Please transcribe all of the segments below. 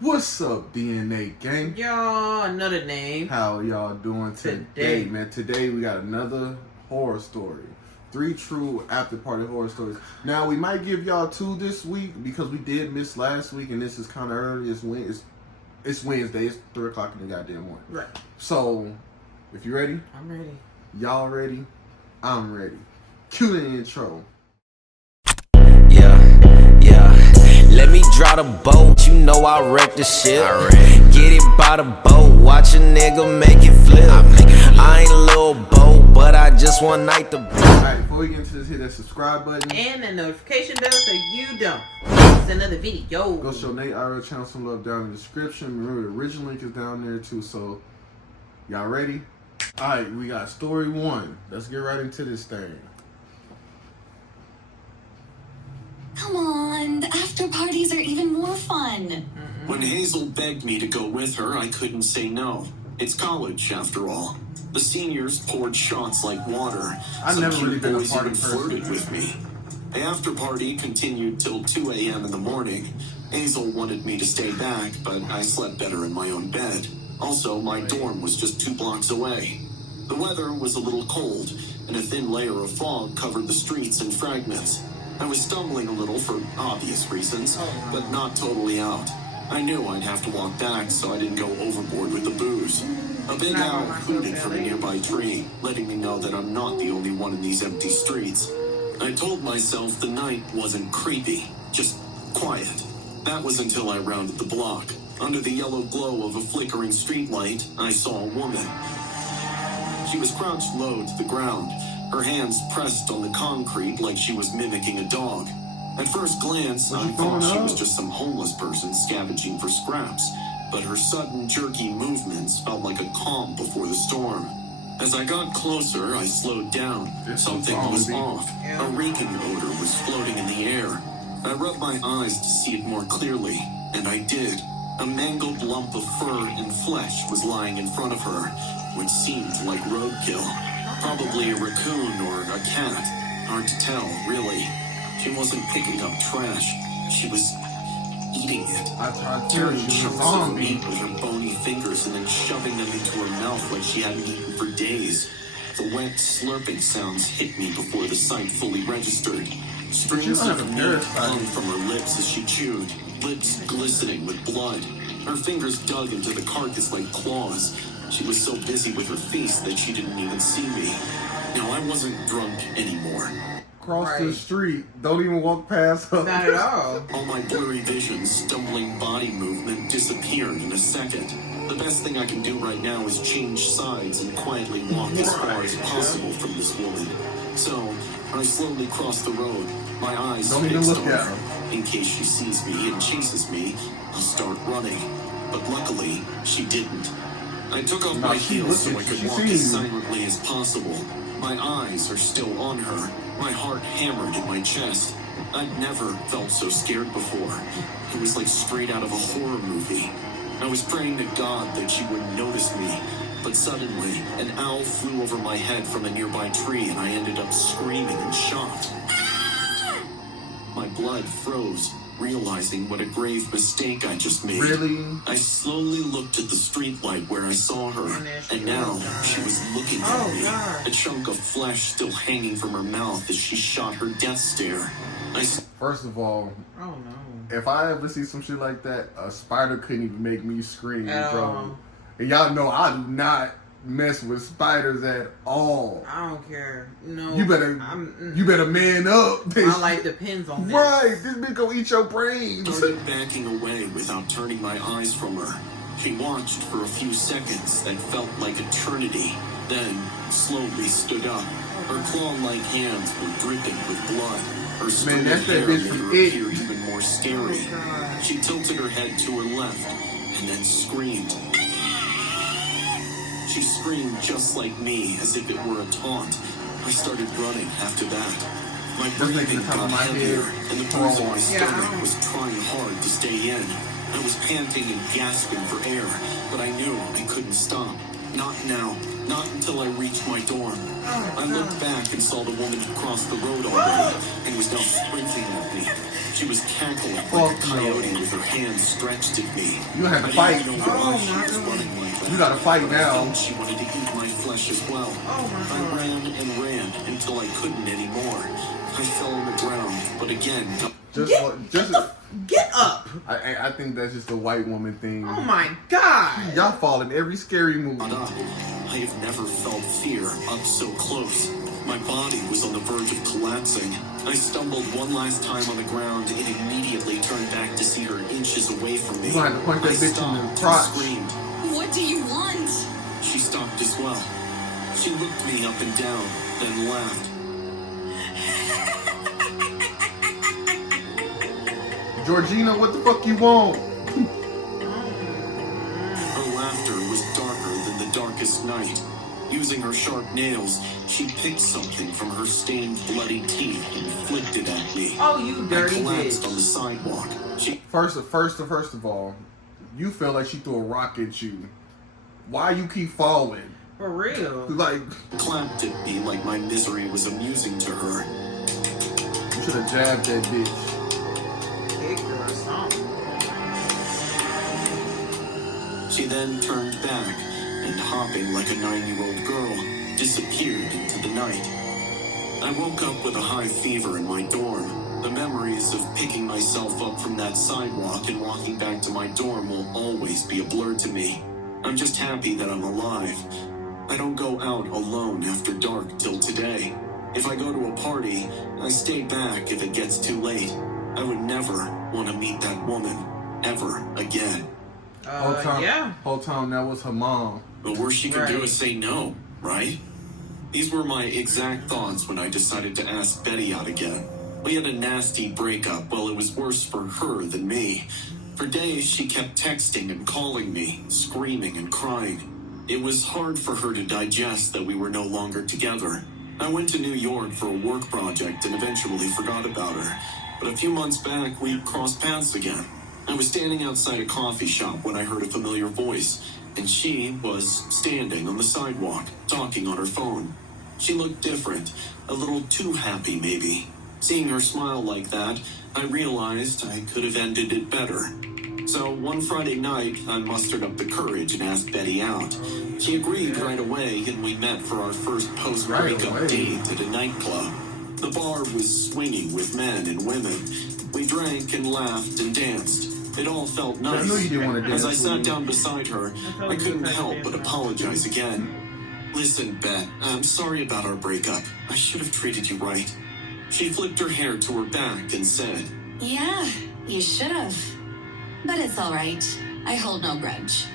What's up, DNA gang? Y'all, another name. How y'all doing today, man? Today we got another horror story. 3 true after party horror stories. Now we might give y'all 2 this week because we did miss last week, and this is kind of early. It's Wednesday. It's 3 o'clock in the goddamn morning. Right. So, if you ready, I'm ready. Y'all ready? I'm ready. Cue the intro. Let me draw the boat, you know I wreck the shit. Get it by the boat, watch a nigga make it flip. I ain't a little boat, but I just one night the boat. Alright, before we get into this, hit that subscribe button. And the notification bell so you don't miss another video. Go show Nate channel some love down in the description. Remember, the original link is down there too, so y'all ready? Alright, we got story 1. Let's get right into this thing. Come on, the after parties are even more fun. When Hazel begged me to go with her, I couldn't say no. It's college, after all. The seniors poured shots like water. I've Some never cute really been a boys party even person. flirted with me. The after party continued till 2 a.m. in the morning. Hazel wanted me to stay back, but I slept better in my own bed. Also, my dorm was just 2 blocks away. The weather was a little cold, and a thin layer of fog covered the streets in fragments. I was stumbling a little for obvious reasons, but not totally out. I knew I'd have to walk back, so I didn't go overboard with the booze. A big owl hooted from a nearby tree, letting me know that I'm not the only one in these empty streets. I told myself the night wasn't creepy, just quiet. That was until I rounded the block. Under the yellow glow of a flickering streetlight, I saw a woman. She was crouched low to the ground, her hands pressed on the concrete like she was mimicking a dog. At first glance, I thought she was just some homeless person scavenging for scraps, but her sudden, jerky movements felt like a calm before the storm. As I got closer, I slowed down. Something was off. A reeking odor was floating in the air. I rubbed my eyes to see it more clearly, and I did. A mangled lump of fur and flesh was lying in front of her, which seemed like roadkill. Probably a raccoon or a cat. Hard to tell, really. She wasn't picking up trash. She was eating it. I tried to Tearing tell you, chunks on of me. meat with her bony fingers and then shoving them into her mouth like she hadn't eaten for days. The wet slurping sounds hit me before the sight fully registered. Strings of meat hung from her lips as she chewed, lips glistening with blood. Her fingers dug into the carcass like claws. She was so busy with her feast that she didn't even see me. Now, I wasn't drunk anymore. Cross the street. Don't even walk past her. Not at all. All my blurry vision, stumbling body movement disappeared in a second. The best thing I can do right now is change sides and quietly walk as far as possible from this woman. So, I slowly cross the road, my eyes fixed on her. In case she sees me and chases me, I'll start running. But luckily, she didn't. I took off my heels so I could walk as silently as possible. My eyes are still on her, my heart hammered in my chest. I'd never felt so scared before. It was like straight out of a horror movie. I was praying to God that she wouldn't notice me, but suddenly, an owl flew over my head from a nearby tree and I ended up screaming in shock. My blood froze, realizing what a grave mistake I just made. Really? I slowly looked at the streetlight where I saw her, and now she was looking at me. A chunk of flesh still hanging from her mouth as she shot her death stare. First of all, Oh no. if I ever see some shit like that, a spider couldn't even make me scream, At bro. all. And y'all know I do not mess with spiders at all. I don't care. No. You better man up. My life depends on this. Right, this bitch gonna eat your brains. Started backing away without turning my eyes from her. She watched for a few seconds that felt like eternity, then slowly stood up. Her claw-like hands were dripping with blood. Her straight hair made her appear even more scary. She tilted her head to her left and then screamed. She screamed just like me, as if it were a taunt. I started running after that. My breathing got heavier, and the pulse in my stomach was trying hard to stay in. I was panting and gasping for air, but I knew I couldn't stop. Not now. Not until I reached my dorm. I looked back and saw the woman who crossed the road already and was now sprinting at me. She was cackling like a Fuck no. coyote with her hands stretched at me. You gonna have to I fight. didn't know why she was running like that. You gotta fight I now. think she wanted to eat my flesh as well. I ran and ran until I couldn't anymore. I fell on the ground, but again, Get up! I think that's just a white woman thing. Oh my god! Y'all fall in every scary movie. got up. I have never felt fear up so close. My body was on the verge of collapsing. I stumbled one last time on the ground and immediately turned back to see her inches away from me. You gonna have to punch that I bitch in stopped the and crotch. screamed. What do you want? She stopped as well. She looked me up and down, then laughed. Georgina, what the fuck you want? Her laughter was darker than the darkest night. Using her sharp nails, she picked something from her stained, bloody teeth and flicked it at me. Oh, you dirty I collapsed bitch. on the sidewalk. She First of all, you felt like she threw a rock at you. Why you keep falling? For real. Like, clapped at me like my misery was amusing to her. you should have jabbed that bitch. Kicked her or something. She then turned back and, hopping like a 9-year-old girl, disappeared into the night. I woke up with a high fever in my dorm. The memories of picking myself up from that sidewalk and walking back to my dorm will always be a blur to me. I'm just happy that I'm alive. I don't go out alone after dark till today. If I go to a party, I stay back if it gets too late. I would never want to meet that woman ever again. Whole time that was her mom. The worst she could do Right. is say no, right? These were my exact thoughts when I decided to ask Betty out again. We had a nasty breakup. Well, it was worse for her than me. For days, she kept texting and calling me, screaming and crying. It was hard for her to digest that we were no longer together. I went to New York for a work project and eventually forgot about her. But a few months back, we crossed paths again. I was standing outside a coffee shop when I heard a familiar voice, and she was standing on the sidewalk, talking on her phone. She looked different, a little too happy maybe. Seeing her smile like that, I realized I could have ended it better. So one Friday night, I mustered up the courage and asked Betty out. She agreed right away, and we met for our first post-breakup Right away. date at a nightclub. The bar was swinging with men and women. We drank and laughed and danced. It all felt nice. I knew you didn't want to dance As I with sat me. down beside her, I couldn't help but apologize again. Listen, Bet, I'm sorry about our breakup. I should have treated you right. She flipped her hair to her back and said, Yeah, you should have. But it's all right. I hold no grudge.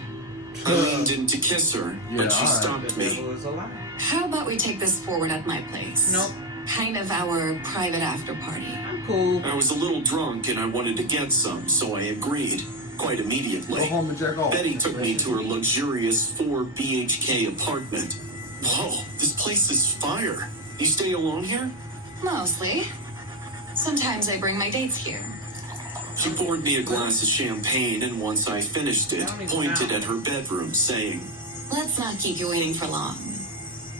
I leaned in to kiss her, but she Yeah, alright. stopped The me. devil is a lie. How about we take this forward at my place? Nope. Kind of our private after party. I'm cool. I was a little drunk and I wanted to get some, so I agreed, quite Go immediately. home and jack off. Betty took me to her luxurious 4 BHK apartment. Whoa, this place is fire. You stay alone here? Mostly. Sometimes I bring my dates here. She poured me a glass of champagne, and once I finished it, pointed at her bedroom, saying, Let's not keep you waiting for long.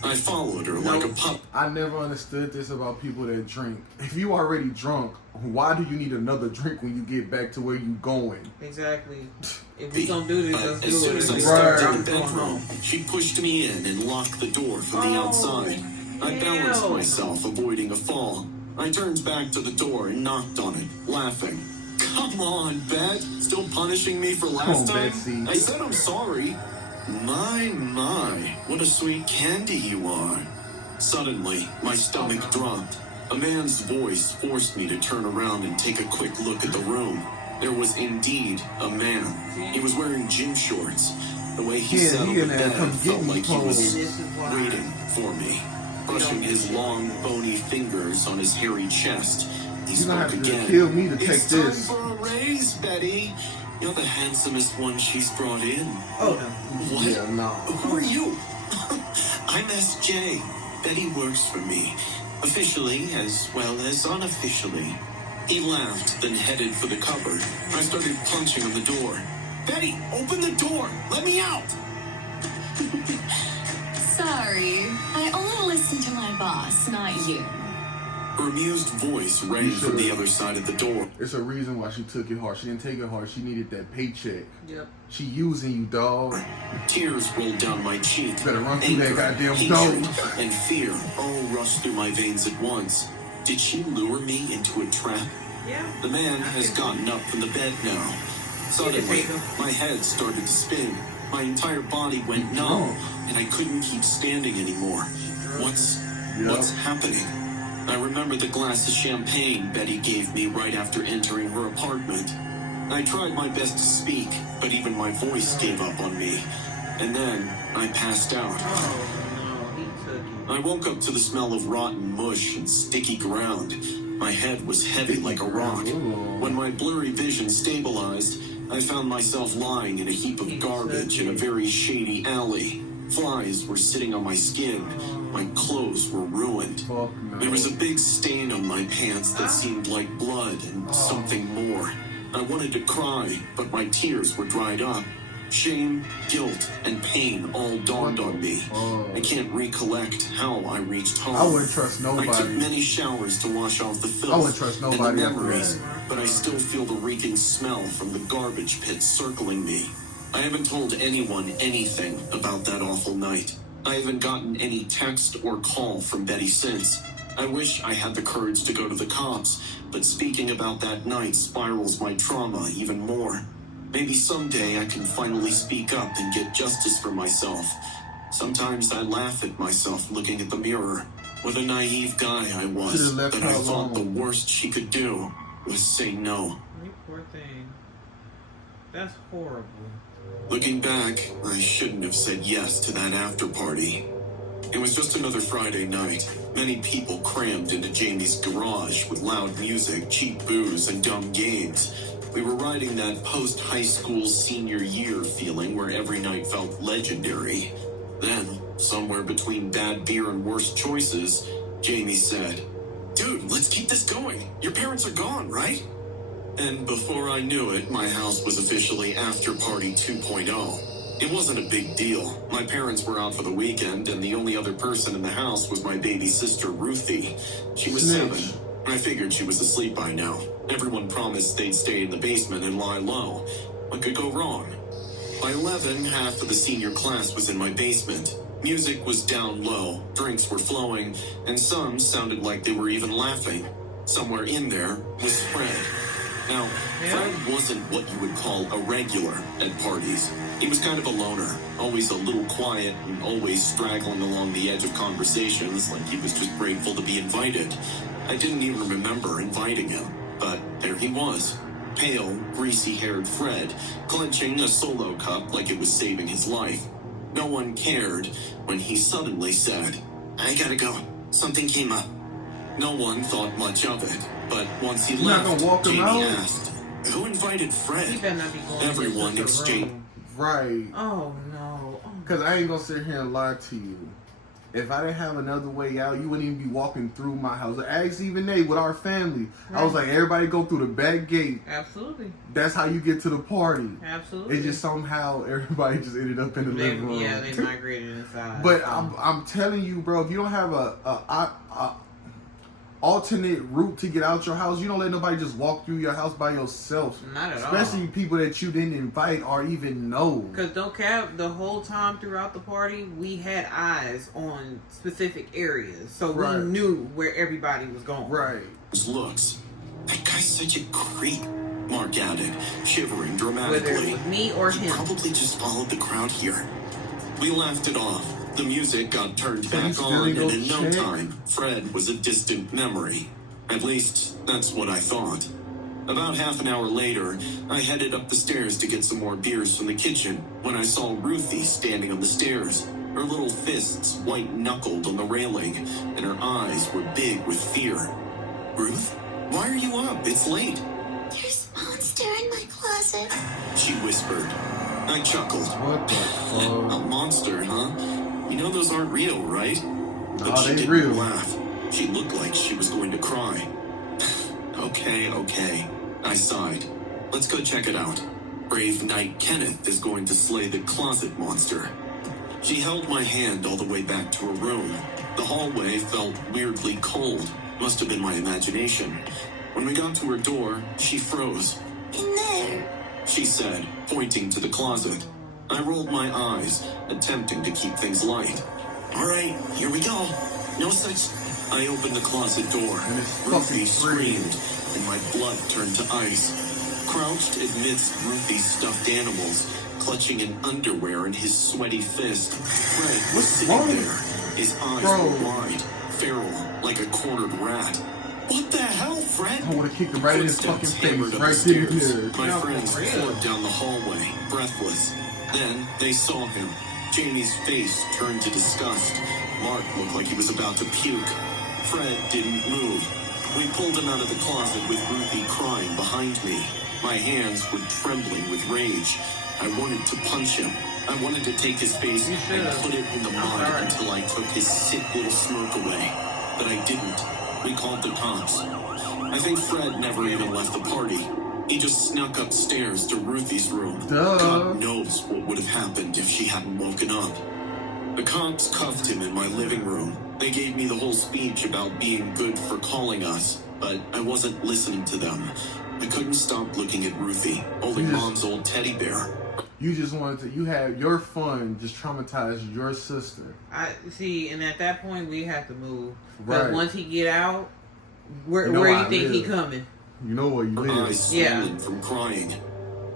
I followed her like a pup. I never understood this about people that drink. If you already drunk, why do you need another drink when you get back to where you going? Exactly. If we gonna do this, let's As do soon it. as I Right. stepped in I'm the going bedroom, home. she pushed me in and locked the door from the Oh, outside. I balanced ew. myself, avoiding a fall. I turned back to the door and knocked on it, laughing. Come on, Bet. Still punishing me for last Come on, time? Betsy. I said I'm sorry. My, what a sweet candy you are. Suddenly, my stomach dropped. A man's voice forced me to turn around and take a quick look at the room. There was indeed a man. He was wearing gym shorts. The way he Yeah, sat on he the in there, bed come felt get me, like he was And this is why. waiting for me. Brushing his long, bony fingers on his hairy chest, he You're gonna have spoke to again. kill me to take It's time this. for a raise, Betty. You're the handsomest one she's brought in. Oh, What? Yeah, no. Who are you? I'm SJ. Betty works for me. Officially as well as unofficially. He laughed, then headed for the cupboard. I started punching on the door. Betty, open the door! Let me out! Sorry. I only listen to my boss, not you. Her amused voice rang from the other side of the door. It's a reason why she took it hard. She didn't take it hard. She needed that paycheck. Yep. She using you, dog. Tears rolled down my cheek. Better run through that goddamn hatred, nose. and fear all rushed through my veins at once. Did she lure me into a trap? Yeah. The man has gotten up from the bed now. Suddenly, my head started to spin. My entire body went numb, and I couldn't keep standing anymore. What's happening? I remember the glass of champagne Betty gave me right after entering her apartment. I tried my best to speak, but even my voice gave up on me. And then I passed out. I woke up to the smell of rotten mush and sticky ground. My head was heavy like a rock. When my blurry vision stabilized, I found myself lying in a heap of garbage in a very shady alley. Flies were sitting on my skin. My clothes were ruined. There was a big stain on my pants that seemed like blood and something more. I wanted to cry, but my tears were dried up. Shame, guilt, and pain all dawned on me. I can't recollect how I reached home. I wouldn't trust nobody. I took many showers to wash off the filth I wouldn't trust nobody and the after memories, that. but I still feel the reeking smell from the garbage pit circling me. I haven't told anyone anything about that awful night. I haven't gotten any text or call from Betty since. I wish I had the courage to go to the cops, but speaking about that night spirals my trauma even more. Maybe someday I can finally speak up and get justice for myself. Sometimes I laugh at myself looking at the mirror. What a naive guy I was, that I thought the worst she could do was say no. You poor thing. That's horrible. Looking back, I shouldn't have said yes to that after party. It was just another Friday night. Many people crammed into Jamie's garage with loud music, cheap booze, and dumb games. We were riding that post-high school senior year feeling where every night felt legendary. Then, somewhere between bad beer and worse choices, Jamie said, "Dude, let's keep this going. Your parents are gone, right?" And before I knew it, my house was officially After Party 2.0. It wasn't a big deal. My parents were out for the weekend, and the only other person in the house was my baby sister, Ruthie. She was 7. I figured she was asleep by now. Everyone promised they'd stay in the basement and lie low. What could go wrong? By 11, half of the senior class was in my basement. Music was down low, drinks were flowing, and some sounded like they were even laughing. Somewhere in there was Fred. Now, Fred wasn't what you would call a regular at parties. He was kind of a loner, always a little quiet and always straggling along the edge of conversations like he was just grateful to be invited. I didn't even remember inviting him, but there he was. Pale, greasy-haired Fred, clenching a solo cup like it was saving his life. No one cared when he suddenly said, "I gotta go. Something came up." No one thought much of it, but once he left, Jamie asked, "Who invited Fred?" He better not be going Everyone exchanged. Right. Oh no. Because I ain't gonna sit here and lie to you. If I didn't have another way out, you wouldn't even be walking through my house. Ask even Nate with our family. Right. I was like, everybody go through the back gate. Absolutely. That's how you get to the party. Absolutely. It just somehow everybody just ended up in the living room. Yeah, they migrated inside. But so. I'm telling you, bro, if you don't have a alternate route to get out your house, you don't let nobody just walk through your house by yourself. Not at all. Especially people that you didn't invite or even know. Because don't cap, the whole time throughout the party, we had eyes on specific areas. So we knew where everybody was going. Right. Looks. That guy's such a creep, Mark added, shivering dramatically. Whether it was me or him. He probably just followed the crowd here. We laughed it off. The music got turned back on, and in no time, Fred was a distant memory. At least, that's what I thought. About half an hour later, I headed up the stairs to get some more beers from the kitchen when I saw Ruthie standing on the stairs, her little fists white-knuckled on the railing, and her eyes were big with fear. "Ruth, why are you up? It's late." "There's a monster in my closet," she whispered. I chuckled. What the fuck? A monster, huh? You know those aren't real, right? But she didn't real. laugh. She looked like she was going to cry. Okay. I sighed. Let's go check it out. Brave Knight Kenneth is going to slay the closet monster. She held my hand all the way back to her room. The hallway felt weirdly cold. Must have been my imagination. When we got to her door, she froze. In there. She said, pointing to the closet. I rolled my eyes, attempting to keep things light. All right, here we go. No such... I opened the closet door. And it's Ruthie fucking free. screamed, and my blood turned to ice. Crouched amidst Ruthie's stuffed animals, clutching an underwear in his sweaty fist, Fred was sitting wrong? there. His eyes were wide, feral, like a cornered rat. What the hell, Fred? I would have kicked him right in his fucking Footsteps face, hammered up right the there. stairs. My No, friends for real. poured down the hallway, breathless. Then they saw him. Jamie's face turned to disgust. Mark looked like he was about to puke. Fred didn't move. We pulled him out of the closet with Ruthie crying behind me. My hands were trembling with rage. I wanted to punch him. I wanted to take his face You and should've. put it in the mud sorry. until I took his sick little smirk away. But I didn't. We called the cops. I think Fred never even left the party. He just snuck upstairs to Ruthie's room. Duh. God knows what would have happened if she hadn't woken up. The cops cuffed him in my living room. They gave me the whole speech about being good for calling us, but I wasn't listening to them. I couldn't stop looking at Ruthie, holding You just- Mom's old teddy bear. You just wanted to. You had your fun. Just traumatized your sister. I see, and at that point we have to move. Because Right. once he get out, where You know where where you I think he live. coming? You know where you Her live. eyes Yeah. swollen from crying.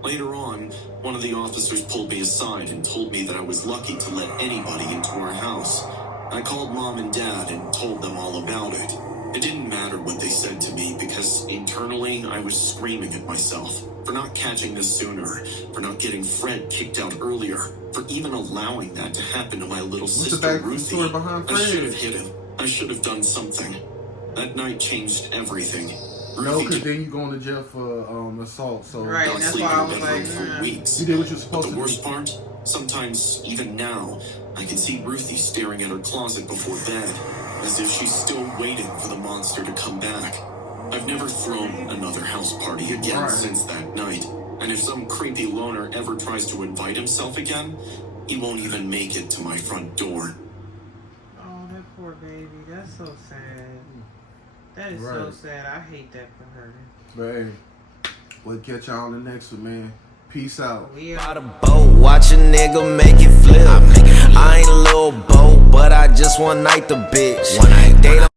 Later on, one of the officers pulled me aside and told me that I was lucky to let anybody into our house. I called Mom and Dad and told them all about it. It didn't matter what they said to me because internally I was screaming at myself for not catching this sooner, for not getting Fred kicked out earlier, for even allowing that to happen to my little What's the sister back Ruthie. story behind I should Fred? have hit him. I should have done something. That night changed everything. No, Ruthie because then you going to jail for assault. So Right. not and that's sleeping why I in was a bedroom like, for nah. weeks. you did what you were But supposed the to worst do. part, sometimes, even now, I can see Ruthie staring at her closet before bed, as if she's still waiting for the monster to come back. I've never thrown another house party again Right. since that night, and if some creepy loner ever tries to invite himself again, he won't even make it to my front door. Oh, that poor baby. That's so sad. That is so Right. sad. I hate that for her. But hey, we'll catch y'all on the next one, man. Peace out. We By are. the boat, watch a nigga make it flip. I ain't a little boat, but I just one night the bitch. They don't